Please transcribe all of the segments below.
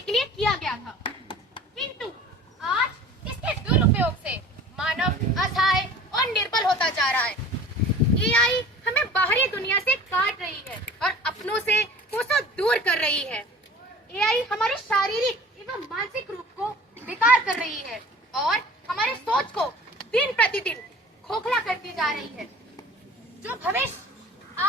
करने के लिए किया गया था, किंतु आज इसके दुरुपयोग से मानव असहाय और निर्बल होता जा रहा है। एआई हमें बाहरी दुनिया से काट रही है और अपनों से कोसों दूर कर रही है। एआई हमारे शारीरिक एवं मानसिक रूप को बेकार कर रही है और हमारे सोच को दिन प्रतिदिन खोखला करती जा रही है। जो भविष्य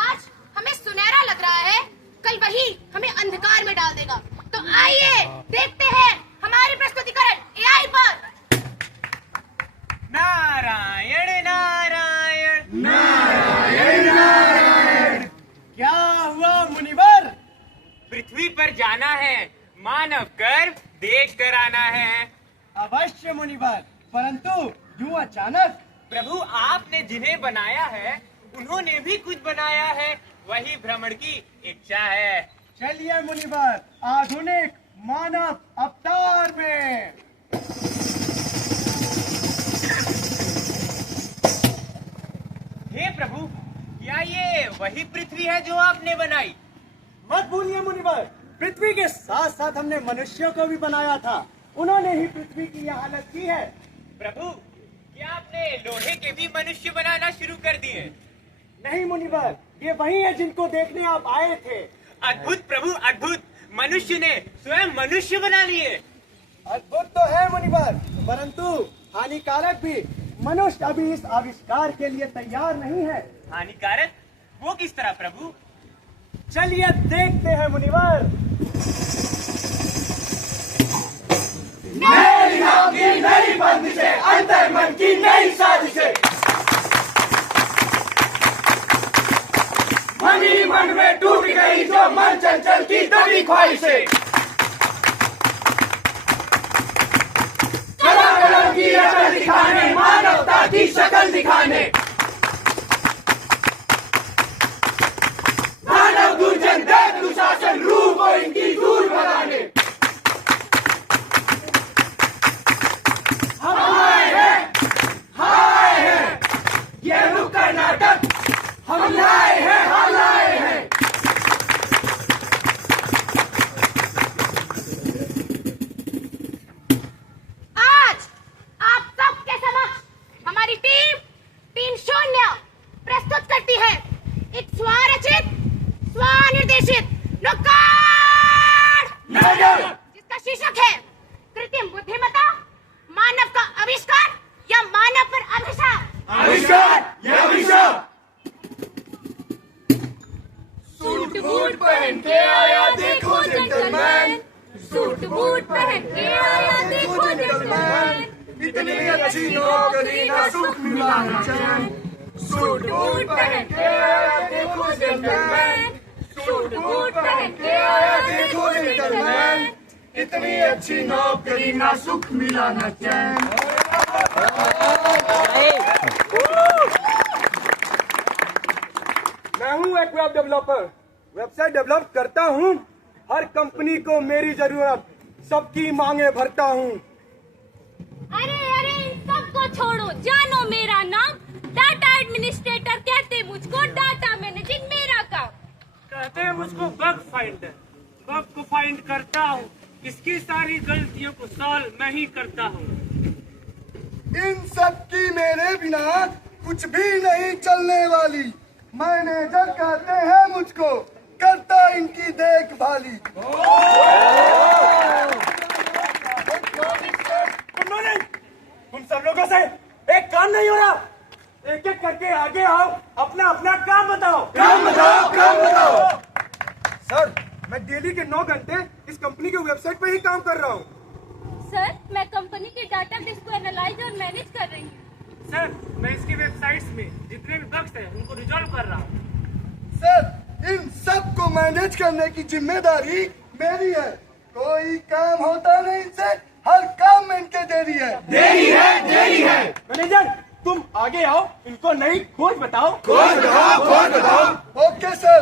आज हमें सुनहरा लग रहा है, कल वही हमें अंधकार में डाल देगा। तो आइए देखते हैं हमारी प्रस्तुतिकरण एआई पर। नारायण नारायण नारायण नारायण। क्या हुआ मुनिवर? पृथ्वी पर जाना है, मानव गर्भ देख कर आना है। अवश्य मुनिवर, परंतु यूं अचानक? प्रभु, आपने जिन्हें बनाया है उन्होंने भी कुछ बनाया है, वही भ्रमण की इच्छा है। चलिए मुनिवर, आधुनिक मानव अवतार में। हे प्रभु, क्या ये वही पृथ्वी है जो आपने बनाई? मत भूलिए मुनिवर, पृथ्वी के साथ साथ हमने मनुष्यों को भी बनाया था। उन्होंने ही पृथ्वी की यह हालत की है। प्रभु, क्या आपने लोहे के भी मनुष्य बनाना शुरू कर दिए? नहीं मुनिवर, ये वही है जिनको देखने आप आए थे। अद्भुत प्रभु, अद्भुत। मनुष्य ने स्वयं मनुष्य बना लिए। अद्भुत तो है मुनिवर, परंतु हानिकारक भी। मनुष्य अभी इस आविष्कार के लिए तैयार नहीं है। हानिकारक? वो किस तरह प्रभु? चलिए देखते हैं मुनिवर। नई नाव की नई बंदिशें, अंतर मन की नई साजिशें। मन ही मन में टूट गई जो मन चंचल की दबी ख्वाहिशें। कलाकारों की अकल दिखाने, मानवता की शक्ल दिखाने। मानव दुर्जन देख दुशासन, रूह को इनकी दूर भगाने। हम आए हैं, ये नुक्कड़ नाटक हम लाए हैं, हम लाए हैं। आज आप सबके समक्ष हमारी टीम शून्य प्रस्तुत करती है एक स्वरचित, स्वनिर्देशित नुक्कड़ जिसका शीर्षक है कृत्रिम बुद्धिमत्ता, मानव का आविष्कार या मानव पर अभिशाप। आविष्कार या अभिशाप। सूट बूट पहन के आया देखो जेंटलमैन, सूट बूट पहन के आया देखो जेंटलमैन। इतनी अच्छी नौकरी ना सुख मिला ना चैन। सूट बूट पहन के आया देखो जेंटलमैन, सूट बूट पहन के आया देखो जेंटलमैन। इतनी अच्छी नौकरी ना सुख मिला ना चैन। मैं हूँ एक वेब डेवलपर, वेबसाइट डेवलप करता हूँ। हर कंपनी को मेरी जरूरत, सबकी मांगे भरता हूँ। अरे अरे इन सबको छोड़ो, जानो मेरा नाम डाटा एडमिनिस्ट्रेटर कहते मुझको, डाटा मैनेजिंग मेरा काम। कहते हैं मुझको बग फाइंडर, बग को फाइंड करता हूँ, इसकी सारी गलतियों को सॉल्व मैं ही करता हूँ। इन सब की मेरे बिना कुछ भी नहीं चलने वाली। मैनेजर कहते हैं मुझको, करता इनकी देखभाली। तुम सब लोगों से एक काम नहीं हो रहा। एक एक करके आगे आओ, अपना अपना काम बताओ। काम बताओ, काम बताओ। सर, मैं डेली के 9 घंटे इस कंपनी के वेबसाइट पे ही काम कर रहा हूँ। सर, मैं कंपनी के डाटाबेस को एनालाइज और मैनेज कर रही हूँ। सर, मैं इसकी वेबसाइट्स में जितने भी बग्स हैं उनको रिजॉल्व कर रहा हूँ। सर, इन सब को मैनेज करने की जिम्मेदारी मेरी है। कोई काम होता नहीं से, हर काम में इनके देरी है। देरी है, देरी है। मैनेजर, तुम आगे आओ, इनको नई खोज बताओ। खोज बताओ, खोज बताओ। ओके सर,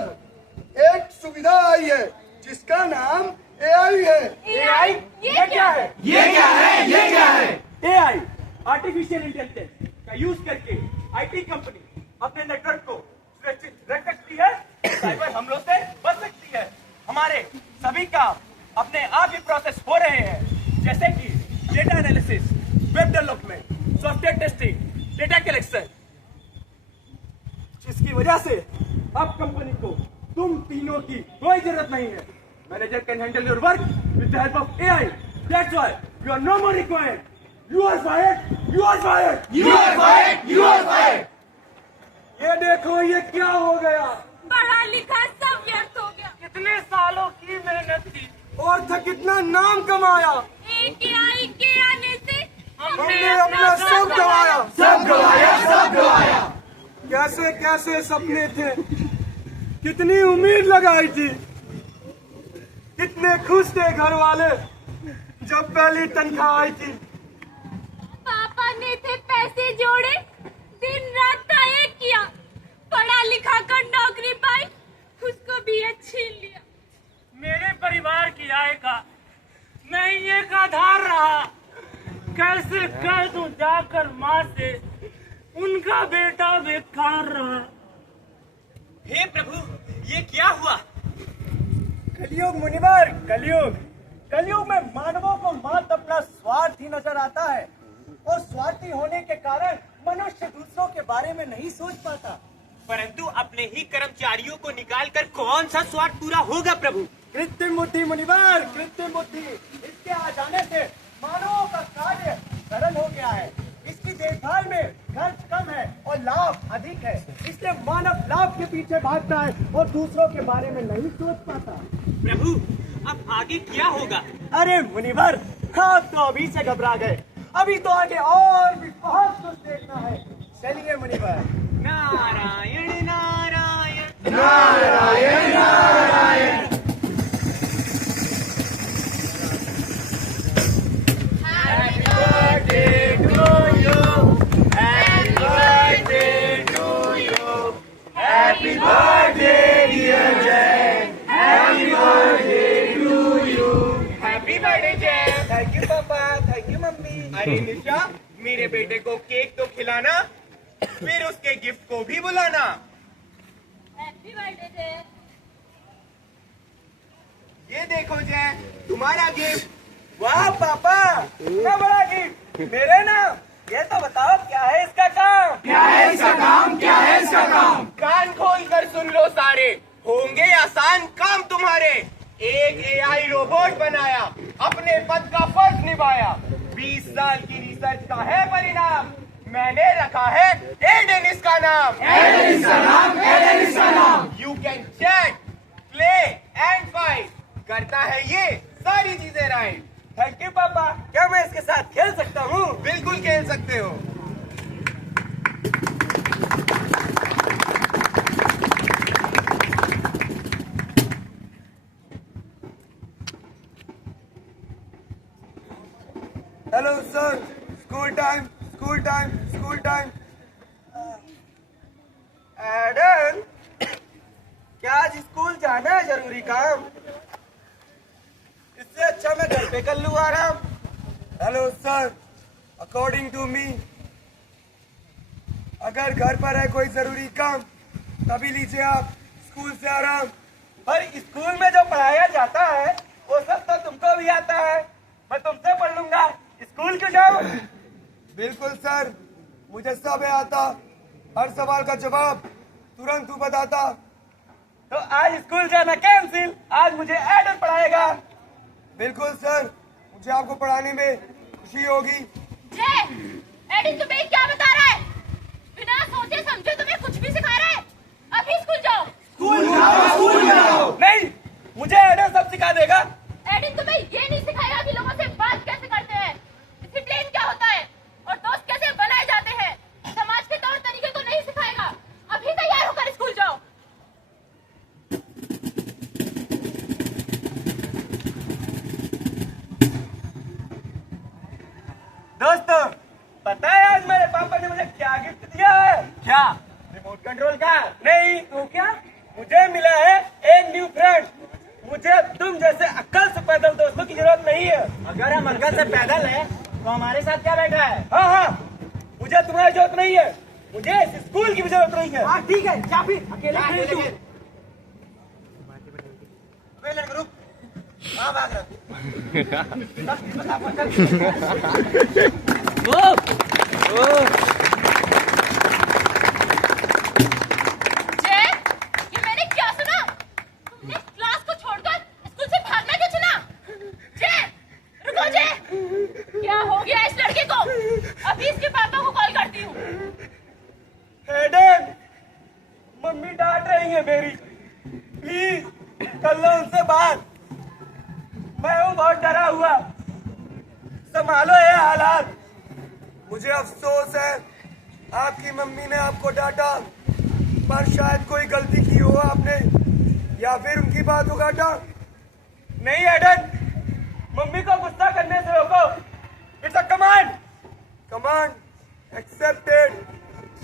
एक सुविधा आई है जिसका नाम एआई है। एआई? ये क्या है? ये क्या है, ये क्या है? एआई, आर्टिफिशियल इंटेलिजेंस का यूज करके आईटी कंपनी अपने नेटवर्क को सुरक्षित रख सकती है, साइबर हमलों से बच सकती है। हमारे सभी काम अपने आप ही प्रोसेस हो रहे हैं, जैसे कि data analysis, web development, software testing, data collection, जिसकी वजह से अब कंपनी को तुम तीनों की कोई जरूरत नहीं है। Manager can handle your work with the help of AI. That's why you are no more required. You are fired, you are fired, you are fired, you are fired. ये देखो ये क्या हो गया। पढ़ा लिखा सब व्यर्थ हो गया। कितने सालों की मेहनत थी, और था कितना नाम कमाया। एक AI के आने से हमने अपना सब गवाया, सब गवाया, सब गवाया। कैसे कैसे सपने थे, कितनी उम्मीद लगाई थी, कितने खुश थे घर वाले जब पहली तनख्वाह आई थी। पापा ने थे पैसे जोड़े, दिन रात का एक किया, पढ़ा लिखा कर नौकरी पाई, उसको भी छीन लिया। मेरे परिवार की आय का मैं ही एक आधार रहा। कैसे कह दूं जाकर माँ से, उनका बेटा बेकार रहा। हे प्रभु, ये क्या हुआ? कलयुग मुनिवर, कलयुग। कलयुग में मानवों को मात्र अपना स्वार्थ ही नजर आता है, और स्वार्थी होने के कारण मनुष्य दूसरों के बारे में नहीं सोच पाता। परंतु अपने ही कर्मचारियों को निकालकर कौन सा स्वार्थ पूरा होगा प्रभु? कृत्रिम बुद्धि मुनिवर, कृत्रिम बुद्धि। इसके आ जाने से मानवों का कार्य सरल हो गया है। इसकी देखभाल में खर्च कम है और लाभ अधिक है, इसलिए मानव लाभ के पीछे भागता है और दूसरों के बारे में नहीं सोच पाता। प्रभु, अब आगे क्या होगा? अरे मुनिवर, आप तो अभी से घबरा गए। अभी तो आगे और भी बहुत कुछ देखना है। चलिए मुनिवर। Narayan Narayan Narayan Narayan. Happy birthday to you. Happy birthday to you. Happy birthday dear Jay. Happy birthday to you. Happy birthday जय। Thank you पापा, thank you मम्मी। अरे निशा, मेरे बेटे को केक तो खिलाना, फिर उसके गिफ्ट को भी बुलाना। Happy birthday. ये देखो जय, तुम्हारा गिफ्ट। वाह पापा, क्या बड़ा गिफ्ट। मेरे नाम। ये तो बताओ क्या है इसका काम। क्या है इसका काम, क्या है इसका काम। कान खोल कर सुन लो सारे, होंगे आसान काम तुम्हारे। एक AI रोबोट बनाया, अपने पद का फर्ज निभाया। 20 साल की रिसर्च का है परिणाम, मैंने रखा है एडन इसका नाम। एडन इसका नाम, एडन इसका नाम। You can chat, play and fight, करता है ये सारी चीजें राइट। थैंक यू पापा। क्या मैं इसके साथ खेल सकता हूँ। बिल्कुल खेल सकते हो। Hello sir, school time, school time, school time. Aden, क्या आज स्कूल जाना है जरूरी काम। इससे अच्छा मैं घर पे कर लूँ आराम। Hello sir, according to me, अगर घर पर है कोई जरूरी काम तभी लीजिए आप, स्कूल से आराम। पर स्कूल में जो पढ़ाया जाता है वो सब तो तुमको भी आता है, मैं तुमसे पढ़ लूंगा। स्कूल क्यों जाऊं? बिल्कुल सर, मुझे सब है आता, हर सवाल का जवाब तुरंत तू बताता। तो आज स्कूल जाना कैंसिल, आज मुझे एडन पढ़ाएगा। बिल्कुल सर, मुझे आपको पढ़ाने में खुशी होगी। जय, एडिन तुम्हें क्या बता रहा है? बिना सोचे समझे तुम्हें कुछ भी सिखा रहा है। अभी स्कूल जाओ। स्कूल जाओ, स्कूल जाओ। नहीं, मुझे एडन सब सिखा देगा। एडिन तुम्हें ये नहीं सिखाएगा कि लोगों से बात कैसे करते हैं, डिसिप्लिन क्या होता है और दोस्त कैसे बनाए जाते हैं, समाज के तौर तरीके को नहीं सिखाएगा। अभी तैयार होकर स्कूल जाओ। दोस्तों, पता है आज मेरे पापा ने मुझे क्या गिफ्ट दिया है? क्या? रिमोट कंट्रोल का? नहीं, तो क्या? मुझे मिला है एक न्यू फ्रेंड। मुझे तुम जैसे अक्ल से पैदल दोस्तों की जरूरत नहीं है। अगर हम अक्ल से पैदल हैं, तो हमारे साथ क्या बैठा है? हाँ हाँ, मुझे तुम्हारी जरूरत नहीं है, मुझे इस स्कूल की भी जरूरत नहीं है। हाँ ठीक है, क्या फिर अकेले खेल तू। कहाँ भाग रहा तू? जय, ये मैंने क्या सुना? तुमने क्लास को छोड़कर स्कूल से भागना क्यों चुना? जय, रुको जय, क्या हो गया इस लड़के को? अभी इसके पापा को कॉल करती हूँ। एडन, मम्मी डांट रही है मेरी, प्लीज कर लो उनसे बात। मैं हूँ बहुत डरा हुआ, संभालो ये हालात। मुझे अफसोस है आपकी मम्मी ने आपको डांटा, पर शायद कोई गलती की हो आपने, या फिर उनकी बात को काटा। नहीं एडन, मम्मी को गुस्सा करने से रोको। It's a command. Command accepted.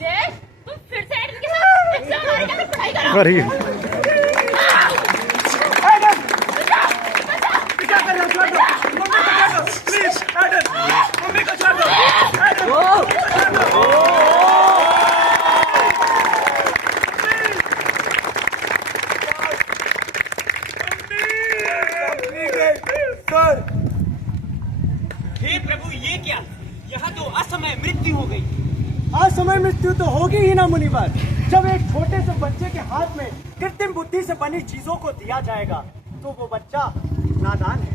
जय, तुम फिर से एडन के साथ एग्जाम मारेगा फिर पढ़ाई करो। एडन, क्या कर रहे हो? छोड़ दो, मम्मी को छोड़ दो, प्लीज एडन, मम्मी को छोड़ दो, एडन, मम्मी को छोड़ दो। सर, हे प्रभु, ये क्या? यहाँ तो असमय मृत्यु हो गई। असमय मृत्यु तो होगी ही ना मुनिवर। जब एक छोटे से बच्चे के हाथ में कृत्रिम बुद्धि से बनी चीजों को दिया जाएगा तो वो बच्चा नादान है,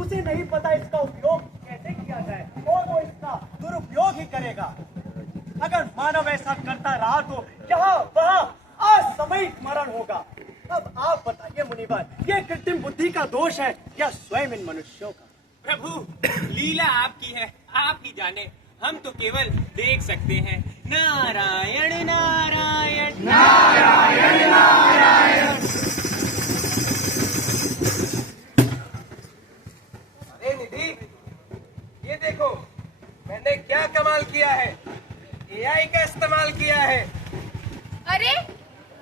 उसे नहीं पता इसका उपयोग कैसे किया जाए और वो इसका दुरुपयोग ही करेगा। अगर मानव ऐसा करता रहा तो यहाँ वहाँ असामयिक मरण होगा। अब आप बताइए मुनिवर, ये कृत्रिम बुद्धि का दोष है या स्वयं इन मनुष्यों का? प्रभु, लीला आपकी है, आप ही जाने। हम तो केवल देख सकते हैं। नारायण नारायण नारायण नारायण। अरे निधि, ये देखो मैंने क्या कमाल किया है। एआई का इस्तेमाल किया है। अरे,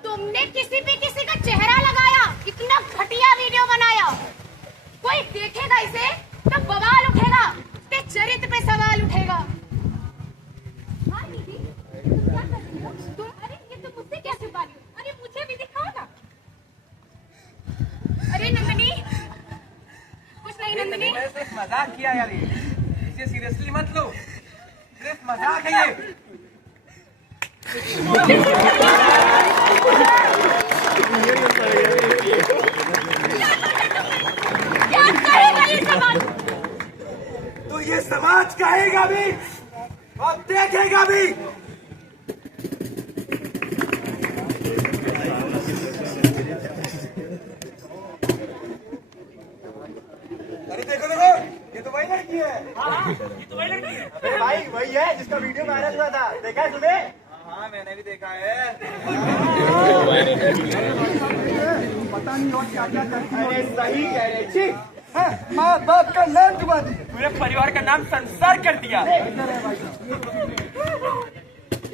तुमने किसी पे किसी का चेहरा लगाया, इतना घटिया वीडियो बनाया। कोई देखेगा इसे तो बवाल उठेगा, उसके चरित्र पे सवाल उठेगा। हाँ दीदी, तुम क्या कर रही हो? तुम, अरे ये तुम मुझसे क्या छुपा रही हो? अरे मुझे भी दिखाओ ना। अरे नंदनी, कुछ नहीं नंदनी। मैंने सिर्फ मजाक किया यार, इसे सीरियसली मत लो, सिर्फ मजाक है ये। क्या करेगा ये समाज? तो ये समाज कहेगा भी और देखेगा भी। अरे देखो देखो, ये तो वही लड़की है। ये तो वही लड़की है। अरे भाई वही है जिसका वीडियो वायरल हुआ था, देखा है तुमने? हाँ मैंने भी देखा है। पता नहीं और क्या क्या करती है। अरे सही कह रहे छी। माँ बाप का नाम डुबा दिया, पूरे परिवार का नाम संसार कर दिया।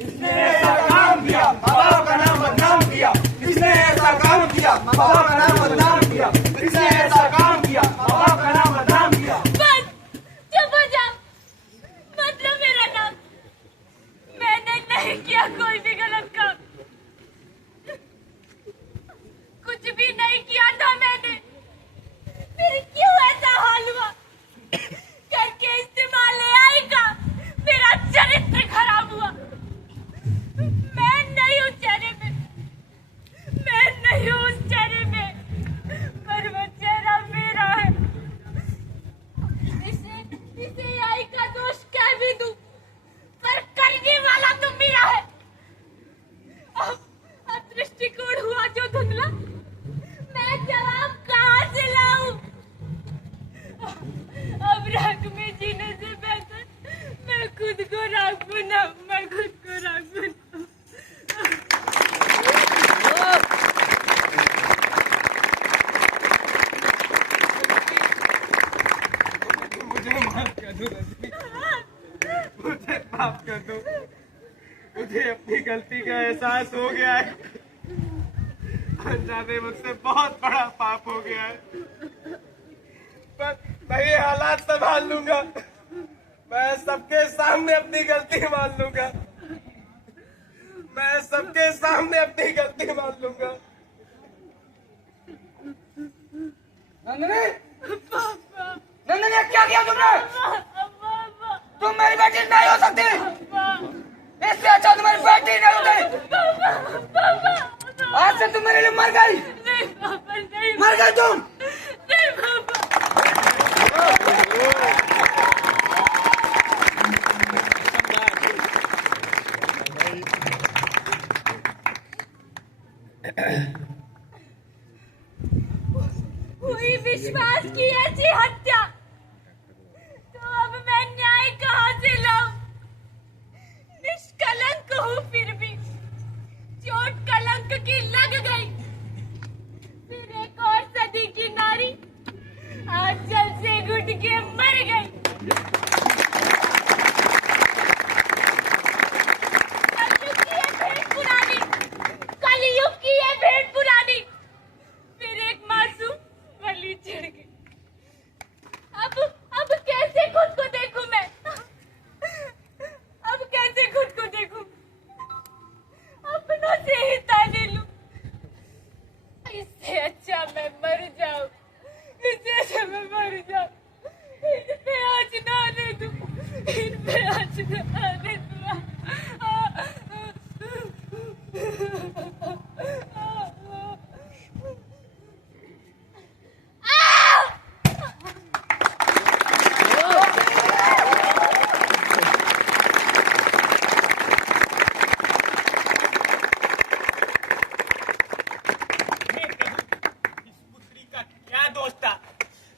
इसने ऐसा काम किया, माँ बाप का नाम बदनाम किया। इसने ऐसा काम किया, माँ बाप का नाम बदनाम किया। इसने ऐसा काम किया, माँ बाप का नाम बदनाम किया। बस चुप हो जाओ, मतलब मेरा नाम, मैंने नहीं किया कोई भी गलत काम, कुछ भी नहीं किया था मैंने। फिर क्यों ऐसा हाल हुआ? करके इस्तेमाल AI का मेरा चरित्र खराब हुआ। मैं नहीं हूँ चेहरे में, मैं नहीं हूँ उस चेहरे में, पर वो चेहरा मेरा है। इसे AI का दोष कह भी दूं, पर करने वाला तो मेरा है। अब दृष्टिकोण हुआ जो धुंधला, मैं जवाब कहाँ से लाऊं? अब राग में जीने से बेहतर मैं खुद को राग बनाऊं, मैं खुद को राग बनाऊं। मुझे माफ कर दो, मुझे अपनी गलती का एहसास हो गया है। अनजाने मुझसे बहुत बड़ा पाप हो गया है, पर मैं ये हालात संभाल लूंगा। मैं सबके सामने अपनी गलती मान लूंगा। मैं सबके सामने अपनी गलती मान लूंगा। नंदनी, नंदनी क्या किया तुमने? तुम मेरी बेटी नहीं हो सकती। इससे अच्छा तुम्हारी बेटी नहीं होती। आज से तुम मेरे लिए मर गई। मर गई तुम। हुई विश्वास की ऐसी हत्या, तो अब मैं न्याय कहाँ से लाऊं? निष्कलंक हूँ फिर भी चोट कलंक की लग गई। फिर एक और सदी की नारी आंचल से घुट के मर गई। कलयुग की ये भेंट पुरानी, फिर एक मासूम बलि छिड़ गई। अब कैसे खुद को देखूं मैं? अब कैसे खुद को देखूं? अपनों से ही ताने लूं। इससे अच्छा मैं मर जाऊं। इससे अच्छा मैं मर जाऊं। इन पे आज ना आने दूं। इन पे आज ना आने दूं।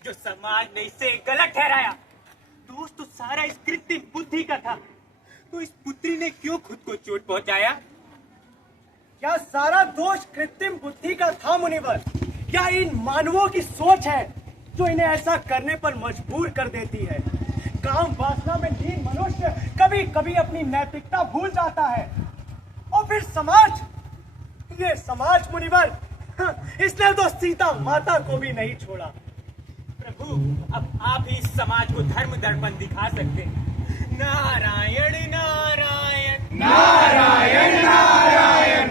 जो समाज ने इसे गलत ठहराया। दोष तो सारा इस कृत्रिम बुद्धि का था। तो इस पुत्री ने क्यों खुद को चोट पहुंचाया? क्या सारा दोष कृत्रिम बुद्धि का था मुनिवर? क्या इन मानवों की सोच है जो इन्हें ऐसा करने पर मजबूर कर देती है? काम वासना में लीन मनुष्य कभी कभी अपनी नैतिकता भूल जाता है। और फिर समाज, ये समाज मुनिवर, इसने तो सीता माता को भी नहीं छोड़ा। प्रभु, अब आप ही इस समाज को धर्म दर्पण दिखा सकते हैं। नारायण नारायण नारायण नारायण।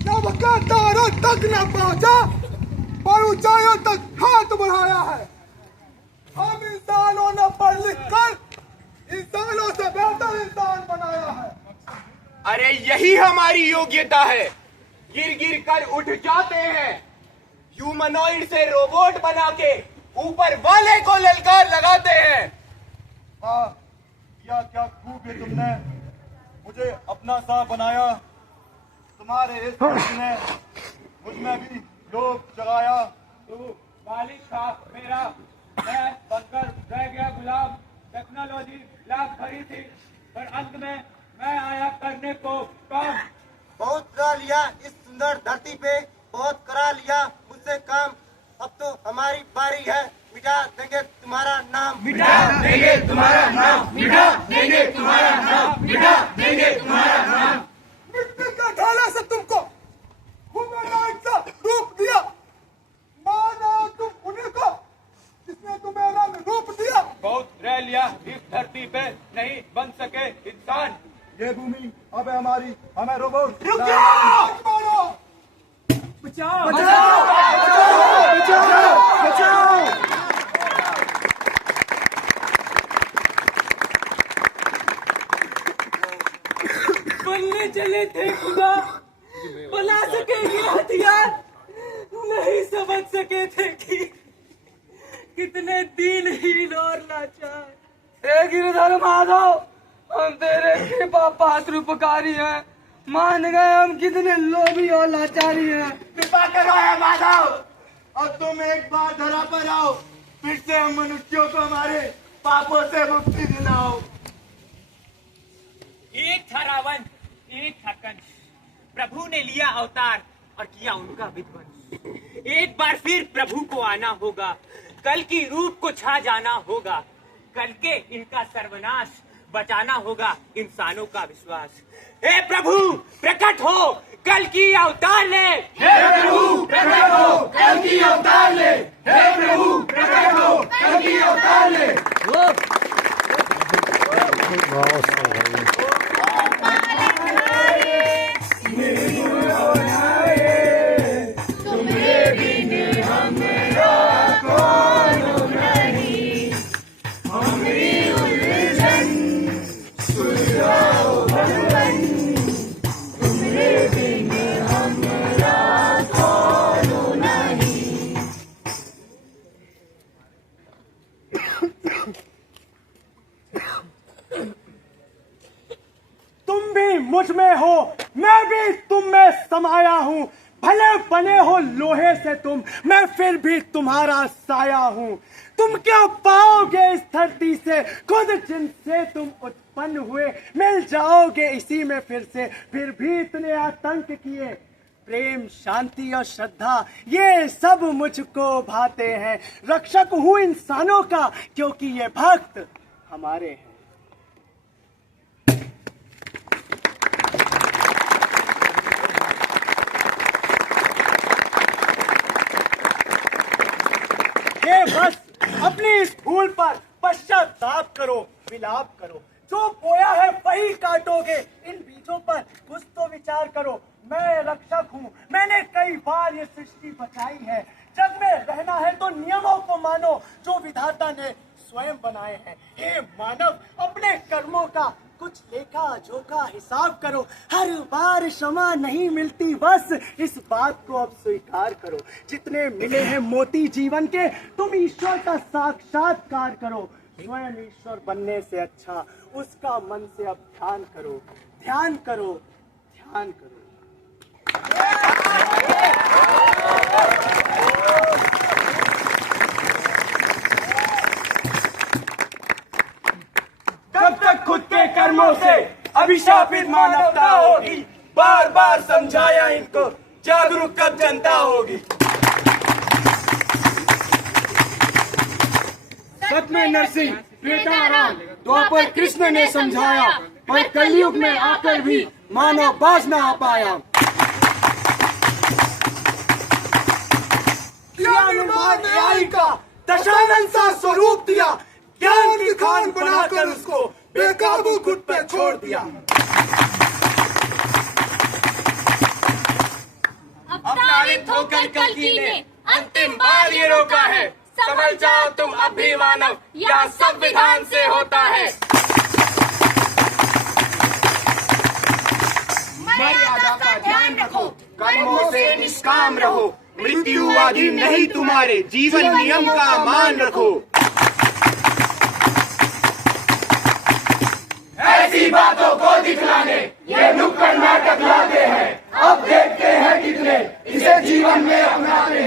जब का तारों तक न पहुंचा पर ऊंचाइयों तक हाथ बढ़ाया है। हम इंसानों ने पढ़ लिख कर इंसानों से बेहतर इंसान बनाया है। अरे यही हमारी योग्यता है। गिर गिर कर उठ जाते हैं। ह्यूमनॉइड से रोबोट बना के ऊपर वाले को ललकार लगाते हैं। हाँ, क्या खूब है तुमने मुझे अपना सा बनाया। तुम्हारे इस कृष्ण ने मुझ में भी लोभ जगाया। तू मालिक था मेरा, मैं बनकर रह गया गुलाम। टेक्नोलॉजी लाभ खरी थी, पर अंत में मैं आया करने को काम। बहुत करा लिया इस सुंदर धरती पे, बहुत करा लिया मुझसे काम। अब तो हमारी बारी है, मिटा देंगे तुम्हारा नाम। मिटा देंगे तुम्हारा नाम। मिटा देंगे तुम्हारा नाम। मिटा देंगे तुम्हारा नाम। मिट्टी का ढाला से तुमको सा रूप दिया। माना तुम उन्हीं को जिसने तुम्हें रंग रूप दिया। बहुत रह लिया इस धरती पे, नहीं बन सके इंसान। ये भूमि अब है हमारी, हमें रोबोट। रुक जाओ! बचाओ बचाओ बचाओ बचाओ। बनने चले थे खुदा, बना सकेंगे हथियार। नहीं समझ सके थे कि कितने दिलहीन और लाचार। गिरधर माधव, हम तेरे कृपा पात्र उपकारी हैं। मान गए हम कितने लोभी और लाचारी हैं। कृपा करो है माधव, और तुम एक बार धरा पर आओ, फिर से हम मनुष्यों को हमारे पापों से मुक्ति दिलाओ। एक था रावण, एक था कंस। प्रभु ने लिया अवतार और किया उनका विध्वंस। एक बार फिर प्रभु को आना होगा, कल की रूप को छा जाना होगा। कल के इनका सर्वनाश बचाना होगा इंसानों का विश्वास। हे प्रभु प्रकट हो, कल की अवतार ले। हे प्रभु प्रकट हो, कल की अवतार ले। हे प्रभु प्रकट हो, कल की अवतार ले। मेरे समाया हूँ। भले बने हो लोहे से तुम, मैं फिर भी तुम्हारा साया हूँ। तुम क्या पाओगे इस धरती से, खुद जिनसे तुम उत्पन्न हुए, मिल जाओगे इसी में फिर से। फिर भी इतने आतंक किए, प्रेम शांति और श्रद्धा ये सब मुझको भाते हैं। रक्षक हूँ इंसानों का, क्योंकि ये भक्त हमारे हैं। ये बस अपनी इस भूल पर पश्चाताप करो, विलाप करो। जो बोया है वही काटोगे, इन बीजों पर कुछ तो विचार करो। मैं रक्षक हूँ, मैंने कई बार ये सृष्टि बचाई है। जग में रहना है तो नियमों को मानो जो विधाता ने स्वयं बनाए हैं। हे मानव, अपने कर्मों का कुछ लेखा जोखा हिसाब करो। हर बार क्षमा नहीं मिलती, बस इस बात को अब स्वीकार करो। जितने मिले हैं मोती जीवन के, तुम ईश्वर का साक्षात्कार करो। स्वयं ईश्वर बनने से अच्छा उसका मन से अब ध्यान करो, ध्यान करो, ध्यान करो। कब तक खुद के कर्मों से अभिशापित मानवता होगी। बार बार समझाया इनको, जागरूक कब जनता होगी। सत्य नरसिंह त्रेता राम, द्वापर कृष्ण ने समझाया, पर कलयुग में आकर भी मानव बाज न आ पाया। निर्माण AI का दशानन सा स्वरूप दिया, ज्ञान की खान बनाकर उसको बेकाबू खुद पे छोड़ दिया। अवतारित होकर कल्कि ने अंतिम बार ये रोका है। समझ जाओ तुम अब भी मानव, या संविधान से होता है। मर्यादा का ध्यान रखो, कर्मों से निष्काम रहो। मृत्युवादी नहीं तुम्हारे, जीवन नियम का मान रखो। ऐसी बातों को दिखलाने ये नुक्कड़ नाटक लाते हैं। अब देखते हैं कितने इसे जीवन में अपनाते